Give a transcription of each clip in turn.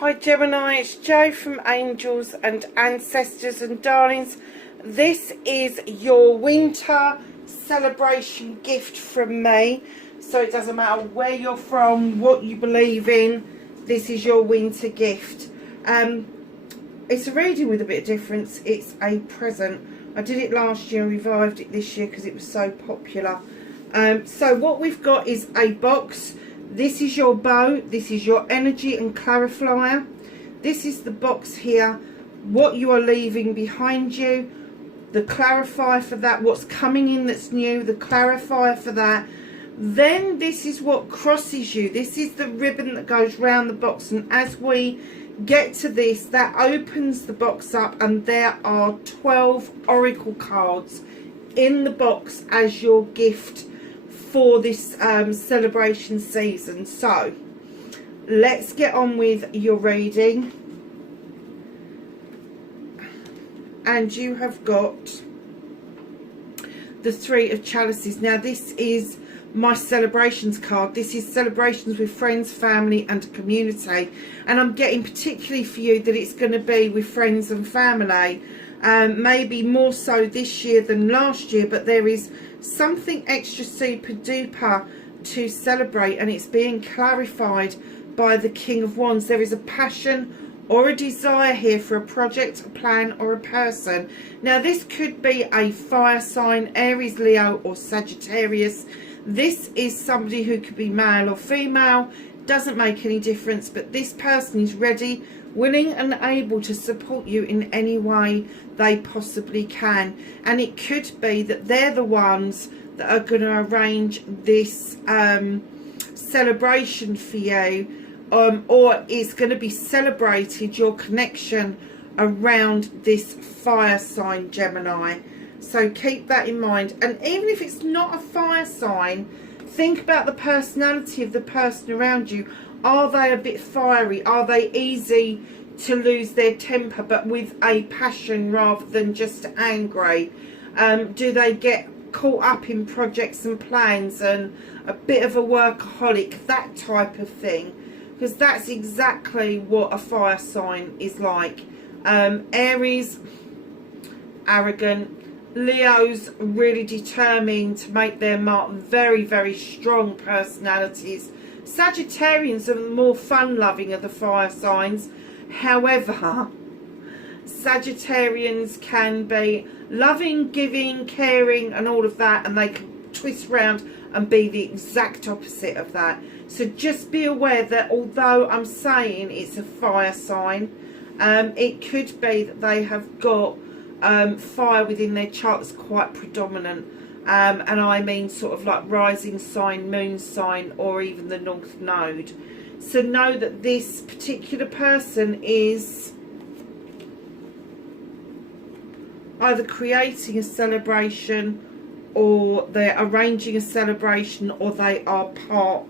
Hi Gemini, it's Jo from Angels and Ancestors and Darlings. This is your winter celebration gift from me. So it doesn't matter where you're from, what you believe in, this is your winter gift. It's a reading with a bit of difference. It's a present. I did it last year and revived it this year because it was so popular. So what we've got is a box. This is your bow, this is your energy and clarifier. This is the box here, what you are leaving behind you, the clarifier for that, what's coming in that's new, the clarifier for that. Then this is what crosses you. This is the ribbon that goes round the box, and as we get to this, that opens the box up and there are 12 oracle cards in the box as your gift for this celebration season. So let's get on with your reading. And you have got the Three of Chalices. Now this is my celebrations card. This is celebrations with friends, family and community, and I'm getting particularly for you that it's going to be with friends and family, maybe more so this year than last year, but there is something extra super duper to celebrate, and it's being clarified by the King of Wands. There is a passion or a desire here for a project, a plan or a person. Now this could be a fire sign, Aries, Leo or Sagittarius. This is somebody who could be male or female, doesn't make any difference, but this person is ready, willing and able to support you in any way they possibly can. And it could be that they're the ones that are going to arrange this celebration for you, or it's going to be celebrated, your connection around this fire sign, Gemini. So keep that in mind. And even if it's not a fire sign, think about the personality of the person around you. Are they a bit fiery? Are they easy to lose their temper, but with a passion rather than just angry? Do they get caught up in projects and plans and a bit of a workaholic, that type of thing? Because that's exactly what a fire sign is like. Aries, arrogant. Leo's really determined to make their mark, very, very strong personalities. Sagittarians are the more fun-loving of the fire signs. However, Sagittarians can be loving, giving, caring and all of that, and they can twist round and be the exact opposite of that. So just be aware that although I'm saying it's a fire sign, it could be that they have got fire within their chart that's quite predominant, and I mean sort of like rising sign, moon sign or even the north node. So know that this particular person is either creating a celebration, or they're arranging a celebration, or they are part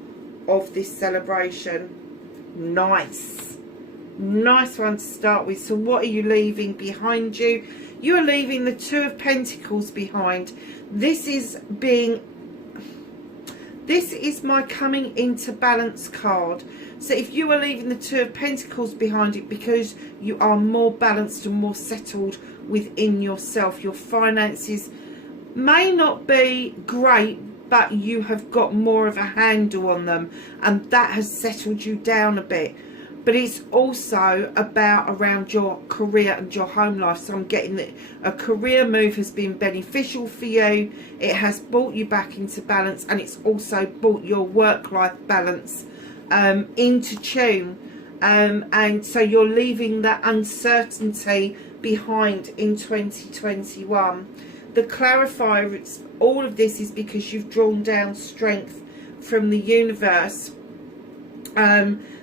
of this celebration. Nice one to start with. So what are you leaving behind you? You are leaving the Two of Pentacles behind. This is my coming into balance card. So if you are leaving the Two of Pentacles behind it because you are more balanced and more settled within yourself, your finances may not be great, but you have got more of a handle on them, and that has settled you down a bit. But it's also about around your career and your home life. So I'm getting that a career move has been beneficial for you. It has brought you back into balance, and it's also brought your work-life balance into tune. And so you're leaving that uncertainty behind in 2021. The clarifier, it's all of this is because you've drawn down strength from the universe.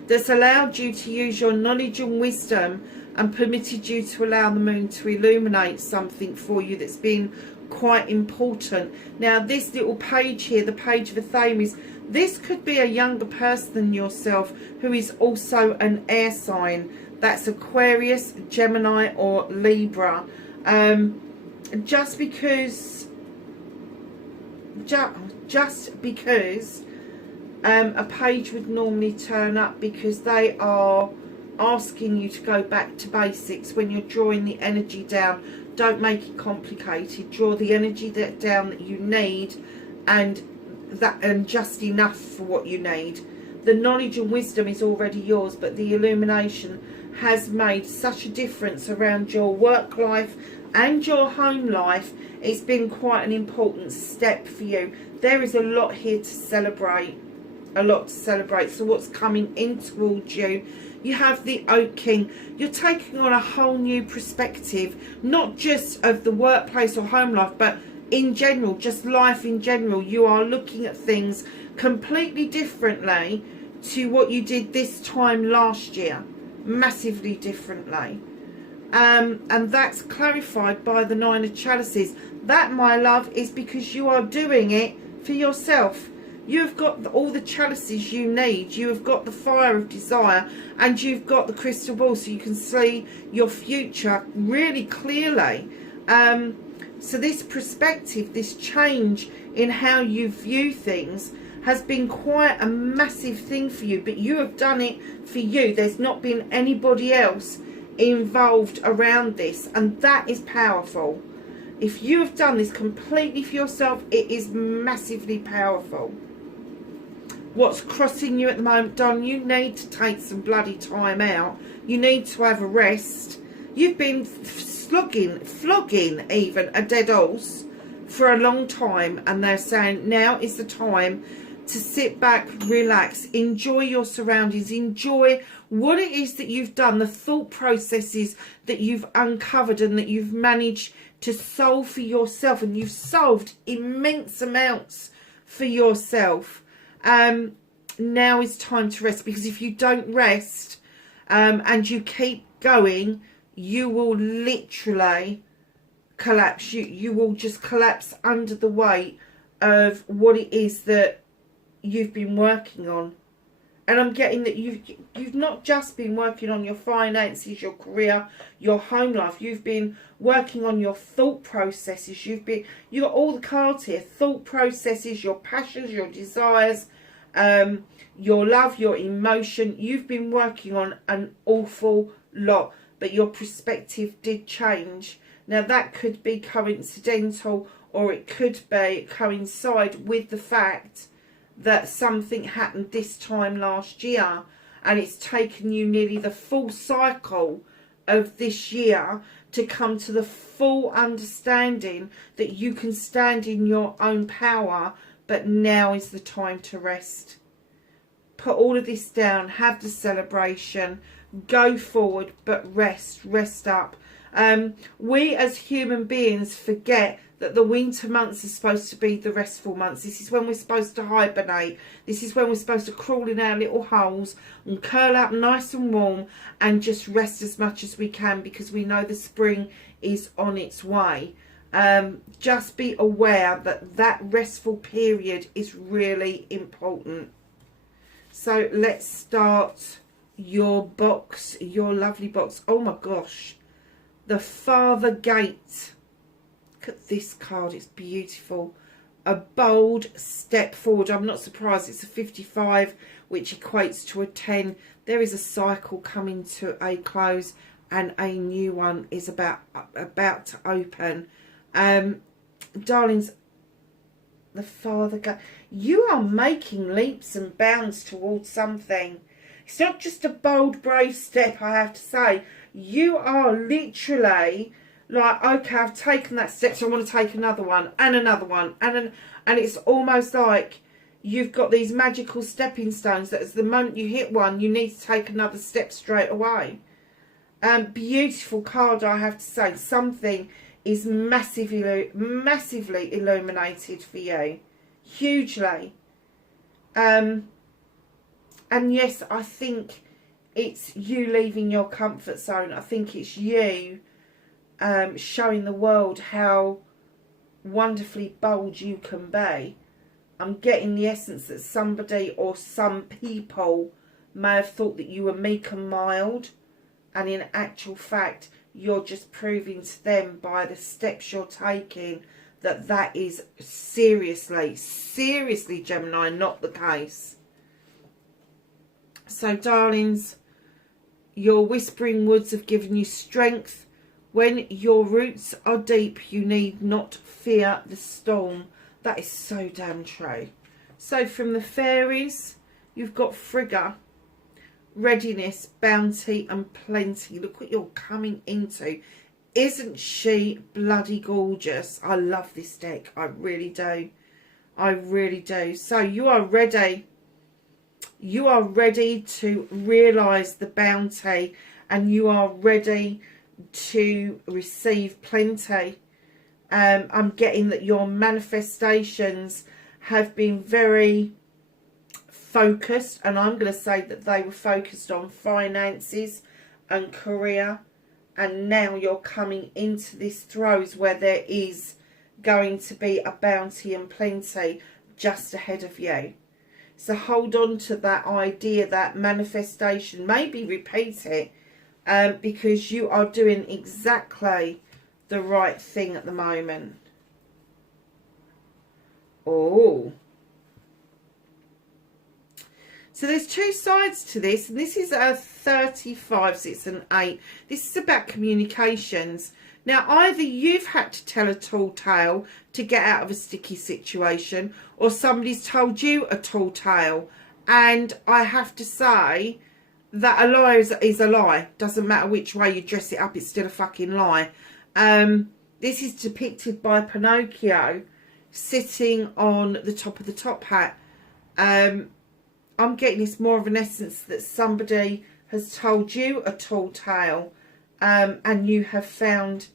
That's allowed you to use your knowledge and wisdom and permitted you to allow the moon to illuminate something for you that's been quite important. Now this little page here, the page of the Thames, this could be a younger person than yourself who is also an air sign. That's Aquarius, Gemini or Libra. Just because a page would normally turn up because they are asking you to go back to basics when you're drawing the energy down. Don't make it complicated. Draw the energy down that you need, and just enough for what you need. The knowledge and wisdom is already yours, but the illumination has made such a difference around your work life and your home life. It's been quite an important step for you. There is a lot here to celebrate. A lot to celebrate. So what's coming in towards you? You have the Oak King. You're taking on a whole new perspective, not just of the workplace or home life, but in general, just life in general. You are looking at things completely differently to what you did this time last year. Massively differently. And that's clarified by the Nine of Chalices. That, my love, is because you are doing it for yourself. You've got all the chalices you need. You have got the fire of desire, and you've got the crystal ball, so you can see your future really clearly. So this perspective, this change in how you view things, has been quite a massive thing for you. But you have done it for you. There's not been anybody else involved around this, and that is powerful. If you have done this completely for yourself, it is massively powerful. What's crossing you at the moment, Don? You need to take some bloody time out. You need to have a rest. You've been flogging even a dead horse for a long time, and they're saying now is the time to sit back, relax, enjoy your surroundings, enjoy what it is that you've done, the thought processes that you've uncovered and that you've managed to solve for yourself, and you've solved immense amounts for yourself. Now is time to rest, because if you don't rest and you keep going, you will literally collapse. You will just collapse under the weight of what it is that you've been working on. And I'm getting that you've not just been working on your finances, your career, your home life. You've been working on your thought processes. You've got all the cards here: thought processes, your passions, your desires, your love, your emotion. You've been working on an awful lot, but your perspective did change. Now that could be coincidental, or it could be coincide with the fact that something happened this time last year, and it's taken you nearly the full cycle of this year to come to the full understanding that you can stand in your own power. But now is the time to rest. Put all of this down, have the celebration, go forward, but rest up. We as human beings forget that the winter months are supposed to be the restful months. This is when we're supposed to hibernate. This is when we're supposed to crawl in our little holes and curl up nice and warm and just rest as much as we can, because we know the spring is on its way. Just be aware that that restful period is really important. So let's start your box, your lovely box. Oh my gosh, the Father Gate. Look at this card, it's beautiful. A bold step forward. I'm not surprised. It's a 55, which equates to a 10. There is a cycle coming to a close, and a new one is about to open. Darlings, the Father Gate. You are making leaps and bounds towards something. It's not just a bold, brave step, I have to say. You are literally like, okay, I've taken that step, so I want to take another one, and another one, and it's almost like you've got these magical stepping stones that, as the moment you hit one, you need to take another step straight away. Beautiful card, I have to say. Something is massively illuminated for you, hugely. And yes, I think it's you leaving your comfort zone. I think it's you showing the world how wonderfully bold you can be. I'm getting the essence that somebody or some people may have thought that you were meek and mild, and in actual fact you're just proving to them by the steps you're taking that that is seriously, Gemini, not the case. So darlings, Your whispering woods have given you strength. When your roots are deep, you need not fear the storm. That is so damn true. So from the fairies, you've got Frigga, readiness, bounty and plenty. Look what you're coming into. Isn't she bloody gorgeous? I love this deck. I really do. I really do. So you are ready. You are ready to realise the bounty, and you are ready to receive plenty. I'm getting that your manifestations have been very focused, and I'm going to say that they were focused on finances and career, and now you're coming into this throes where there is going to be a bounty and plenty just ahead of you. So hold on to that idea, that manifestation. Maybe repeat it, because you are doing exactly the right thing at the moment. Oh. So there's two sides to this, and this is a 35, so it's an 8. This is about communications. Now, either you've had to tell a tall tale to get out of a sticky situation, or somebody's told you a tall tale. And I have to say that a lie is a lie. Doesn't matter which way you dress it up, it's still a fucking lie. This is depicted by Pinocchio sitting on the top of the top hat. I'm getting this more of an essence that somebody has told you a tall tale, and you have found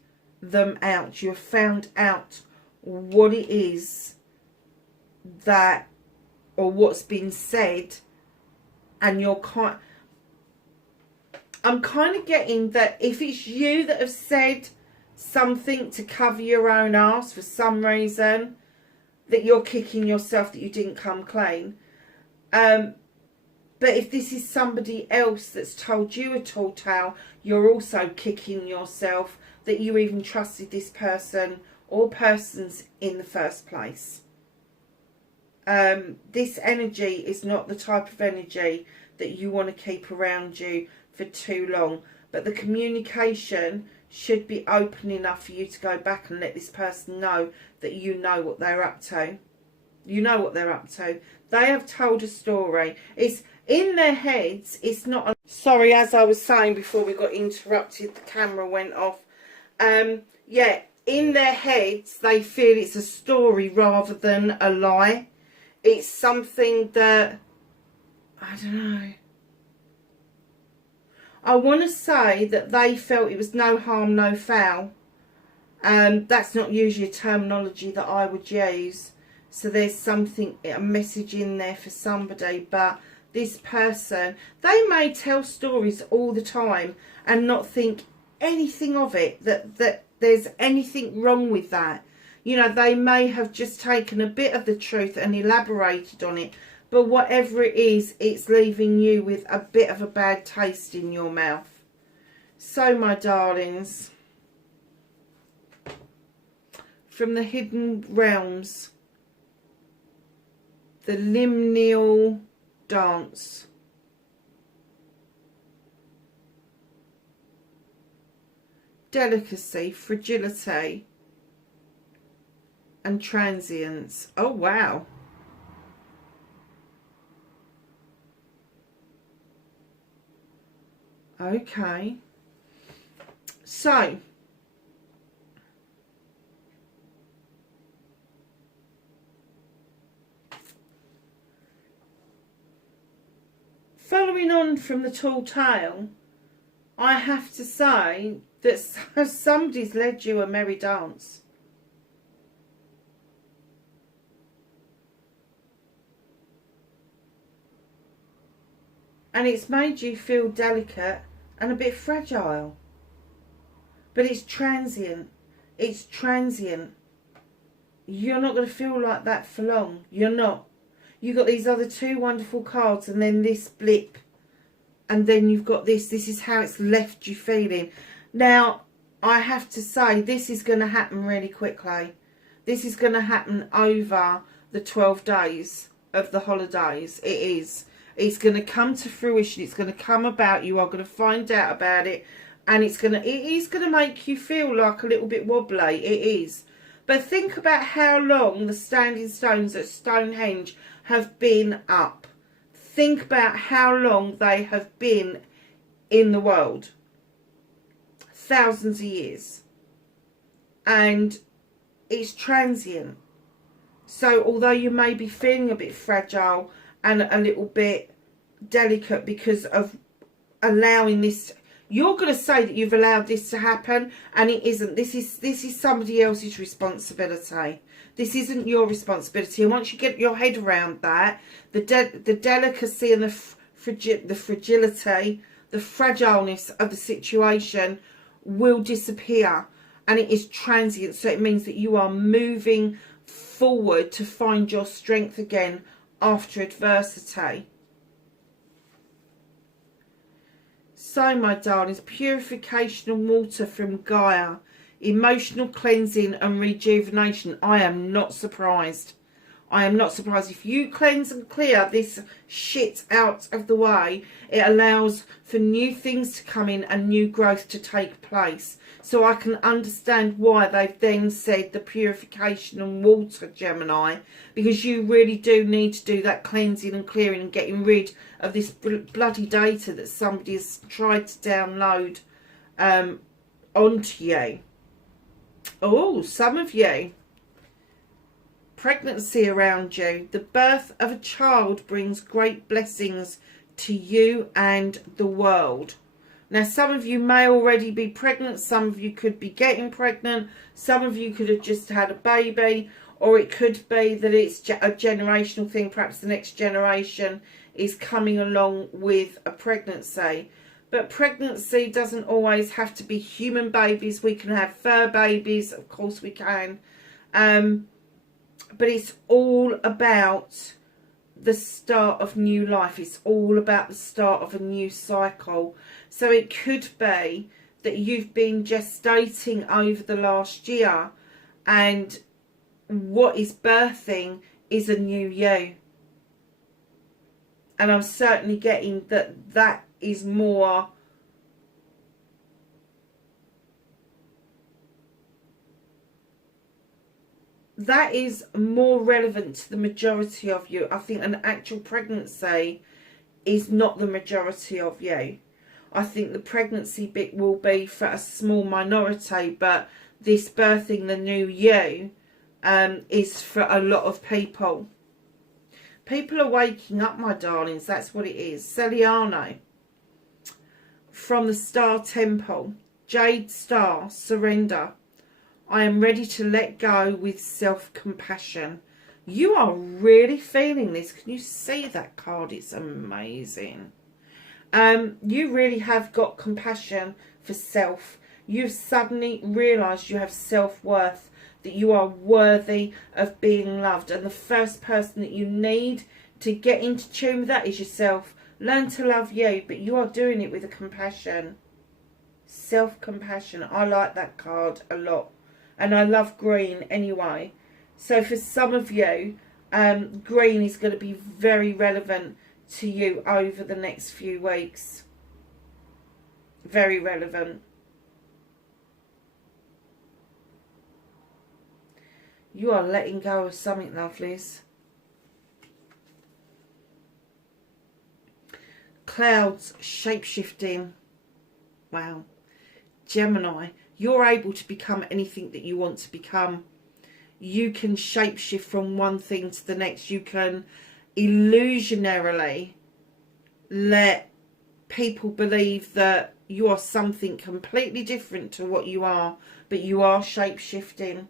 them out. You have found out what it is that, or what's been said, and I'm kind of getting that if it's you that have said something to cover your own arse for some reason, that you're kicking yourself that you didn't come clean. But if this is somebody else that's told you a tall tale, you're also kicking yourself that you even trusted this person or persons in the first place. This energy is not the type of energy that you want to keep around you for too long. But the communication should be open enough for you to go back and let this person know that you know what they're up to. You know what they're up to. They have told a story. It's in their heads. It's not a... Sorry, as I was saying before we got interrupted, the camera went off. Yeah, in their heads, they feel it's a story rather than a lie. It's something that, I don't know. I want to say that they felt it was no harm, no foul. That's not usually a terminology that I would use. So there's something, a message in there for somebody. But this person, they may tell stories all the time and not think anything of it, that there's anything wrong with that. You know, they may have just taken a bit of the truth and elaborated on it. But whatever it is, it's leaving you with a bit of a bad taste in your mouth. So, my darlings, from the hidden realms, the liminal dance. Delicacy, fragility, and transience. Oh, wow. Okay. So, following on from the tall tale, I have to say that somebody's led you a merry dance. And it's made you feel delicate and a bit fragile. But it's transient. It's transient. You're not going to feel like that for long. You're not. You've got these other two wonderful cards and then this blip. And then you've got this. This is how it's left you feeling. Now, I have to say, this is going to happen really quickly. This is going to happen over the 12 days of the holidays. It is. It's going to come to fruition. It's going to come about. You are going to find out about it. And it is going to make you feel like a little bit wobbly. It is. But think about how long the standing stones at Stonehenge have been up. Think about how long they have been in the world. Thousands of years. And it's transient. So although you may be feeling a bit fragile and a little bit delicate because of allowing this, you're going to say that you've allowed this to happen, and it isn't. This is somebody else's responsibility. This isn't your responsibility. And once you get your head around that, the delicacy and the fragility, the fragileness of the situation will disappear, and it is transient. So it means that you are moving forward to find your strength again after adversity. So, my darlings, purification and water from Gaia, emotional cleansing and rejuvenation. I am not surprised. I am not surprised. If you cleanse and clear this shit out of the way, it allows for new things to come in and new growth to take place. So I can understand why they've then said the purification and water, Gemini, because you really do need to do that cleansing and clearing and getting rid of this bloody data that somebody has tried to download onto you. Oh, some of you. Pregnancy around you. The birth of a child brings great blessings to you and the world. Now, some of you may already be pregnant. Some of you could be getting pregnant. Some of you could have just had a baby. Or it could be that it's a generational thing. Perhaps the next generation is coming along with a pregnancy. But pregnancy doesn't always have to be human babies. We can have fur babies. Of course we can. But it's all about the start of new life. It's all about the start of a new cycle. So it could be that you've been gestating over the last year, and what is birthing is a new you. And I'm certainly getting that is more relevant to the majority of you. I think an actual pregnancy is not the majority of you. I think the pregnancy bit will be for a small minority, but this birthing the new you is for a lot of people. People are waking up, my darlings. That's what it is. Celiano from the Star Temple. Jade Star, surrender. I am ready to let go with self-compassion. You are really feeling this. Can you see that card? It's amazing. You really have got compassion for self. You've suddenly realised you have self-worth, that you are worthy of being loved. And the first person that you need to get into tune with that is yourself. Learn to love you, but you are doing it with a compassion. Self-compassion. I like that card a lot. And I love green anyway. So for some of you, green is going to be very relevant to you over the next few weeks. Very relevant. You are letting go of something, lovelies. Clouds shape-shifting. Wow. Gemini, you're able to become anything that you want to become. You can shape-shift from one thing to the next. You can illusionarily let people believe that you are something completely different to what you are, but you are shape-shifting.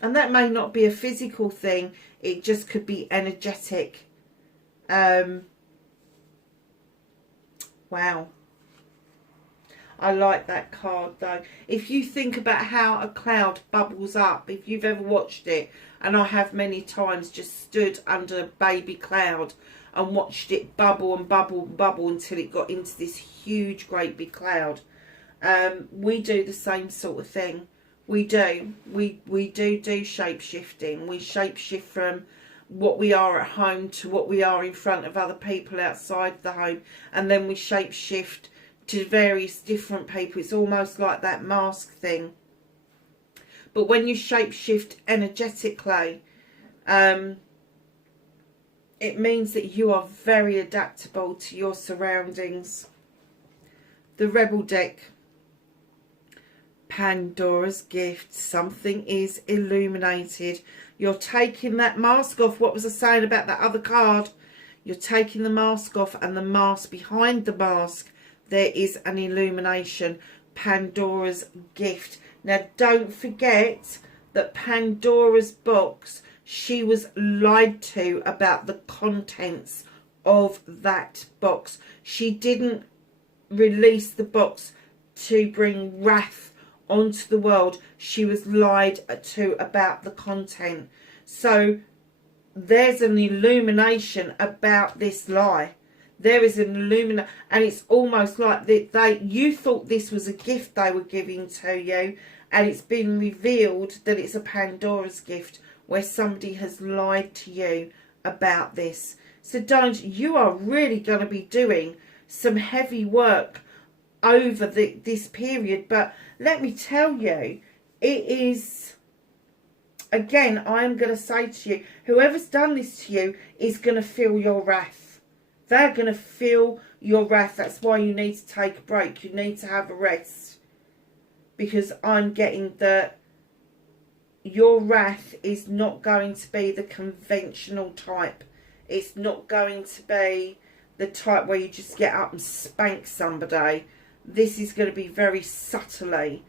And that may not be a physical thing. It just could be energetic. Wow. I like that card though. If you think about how a cloud bubbles up, if you've ever watched it, and I have many times just stood under a baby cloud and watched it bubble and bubble and bubble until it got into this huge great big cloud. We do the same sort of thing. We do. We do shape shifting. We shape shift from what we are at home to what we are in front of other people outside the home, and then we shape shift to various different people. It's almost like that mask thing. But when you shape shift energetically, it means that you are very adaptable to your surroundings. The Rebel deck, Pandora's gift. Something is illuminated. You're taking that mask off. What was I saying about that other card? You're taking the mask off, and the mask, behind the mask, there is an illumination. Pandora's gift. Now, don't forget that Pandora's box, she was lied to about the contents of that box. She didn't release the box to bring wrath onto the world. She was lied to about the content. So there's an illumination about this lie. There is an illumination, and it's almost like you thought this was a gift they were giving to you, and it's been revealed that it's a Pandora's gift, where somebody has lied to you about this. So you are really going to be doing some heavy work over this period. But let me tell you, it is, again, I am going to say to you, whoever's done this to you is going to feel your wrath. They're going to feel your wrath. That's why you need to take a break. You need to have a rest. Because I'm getting that your wrath is not going to be the conventional type. It's not going to be the type where you just get up and spank somebody. This is going to be very subtly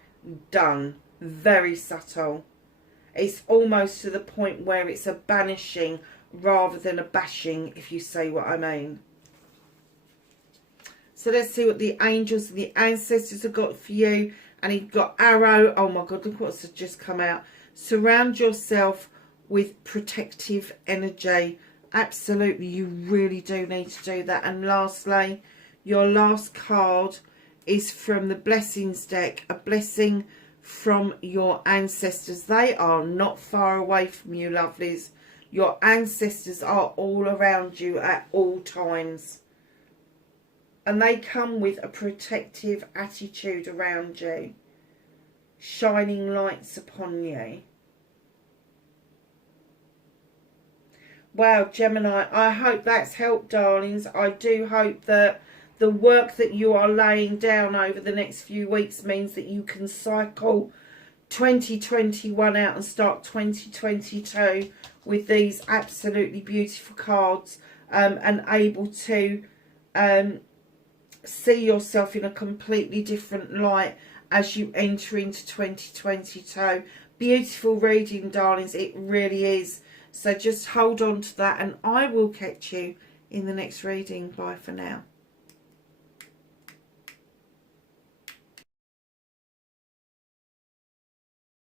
done. Very subtle. It's almost to the point where it's a banishing rather than a bashing, if you see what I mean. So let's see what the angels and the ancestors have got for you. And you've got arrow. Oh my God, look what's just come out. Surround yourself with protective energy. Absolutely, you really do need to do that. And lastly, your last card is from the blessings deck. A blessing from your ancestors. They are not far away from you, lovelies. Your ancestors are all around you at all times. And they come with a protective attitude around you, shining lights upon you. Wow, Gemini, I hope that's helped, darlings. I do hope that the work that you are laying down over the next few weeks means that you can cycle 2021 out and start 2022 with these absolutely beautiful cards, and able to see yourself in a completely different light as you enter into 2022. Beautiful reading, darlings. It really is. So just hold on to that, and I will catch you in the next reading. Bye for now.